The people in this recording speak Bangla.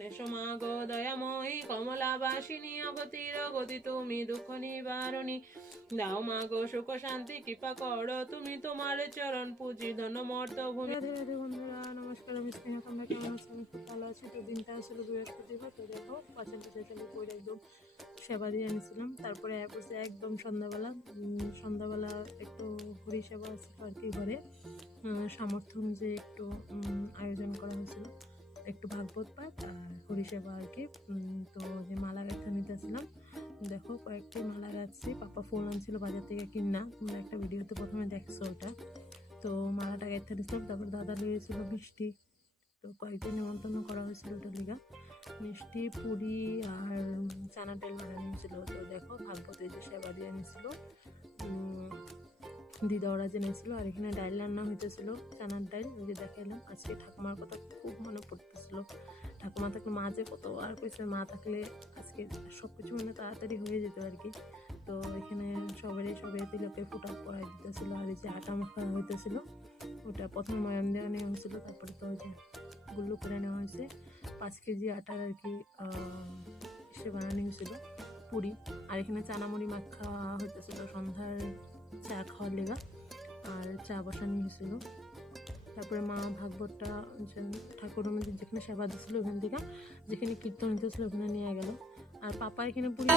গণেশ মাগ দয়াময়ী কমলাবাসিনী অগতির গতি তুমি দুঃখ নিবারণী। দাও মাগো সুখ শান্তি, কৃপা করো তুমি তোমার চরণ পুজি ধন মর্ত ভূমি বন্ধুরা, নমস্কার, আমি স্নেহা, তোমরা কেমন আছো? আমি খুব ভালো আছি। তো দিনটা আসলে বৃহস্পতিবার তো দেখো পিছিয়ে চালু করে একদম সেবা দিয়ে আনিছিলাম তারপরে বসে একদম সন্ধ্যাবেলা সন্ধ্যাবেলা একটু হরি সেবা ছিল আর কি ঘরে। সামর্থ্য অনুযায়ী একটু আয়োজন করা হয়েছিল। একটু ভাগবত পাঠ আর হরি সেবা আর কি। তো যে মালা গাঁথা নিতেছিলাম, দেখো কয়েকটি মালা গাচ্ছি পাপা ফুল আনছিল বাজার থেকে কিনা, তোমরা একটা ভিডিওতে প্রথমে দেখছ ওটা। তো মালাটা গাইতে দিয়েছিলাম তারপর দাদা লিয়েছিল মিষ্টি। তো কয়েকজন নিমন্ত্রণ করা হয়েছিল ওটা লিগা। মিষ্টি, পুরি আর চানা তেল বানানো ছিল তো দেখো ভাগবতে যে সেবা দিয়ে আনিছিল দিদা ওরা জেনেছিল আর এখানে ডাইল রান্না হইতেছিল, চানার ডাইল, ওই যে দেখাইলাম। আজকে ঠাকুমার কথা খুব মনে পড়তেছিল। ঠাকুমা থাকলে মা যে কত আর কইছে, মা থাকলে আজকে সব কিছু মানে তাড়াতাড়ি হয়ে যেত আর কি। তো এখানে সবারই, সবাই তিলকে ফুটা পরাই দিতেছিল আর এই যে আটা মাখা হইতেছিল, ওটা প্রথম ময়াম দেওয়া নেওয়া হয়েছিল তারপরে তো ওই যে গুল্লু করে নেওয়া হয়েছে পাঁচ কেজি আটার আর কি সে বানানো হয়েছিল পুরি। আর এখানে চানামুড়ি মাখা হইতেছিল সন্ধ্যার চা খাওয়ার লেগা আর চা বসানো হয়েছিল। তারপরে মা ভাগবতটা ঠাকুর মধ্যে যেখানে সেবা দিচ্ছিল ওখান থেকে, যেখানে কীর্তন হতেছিল ওখানে নিয়ে গেল। আর পাপা এখানে পুরি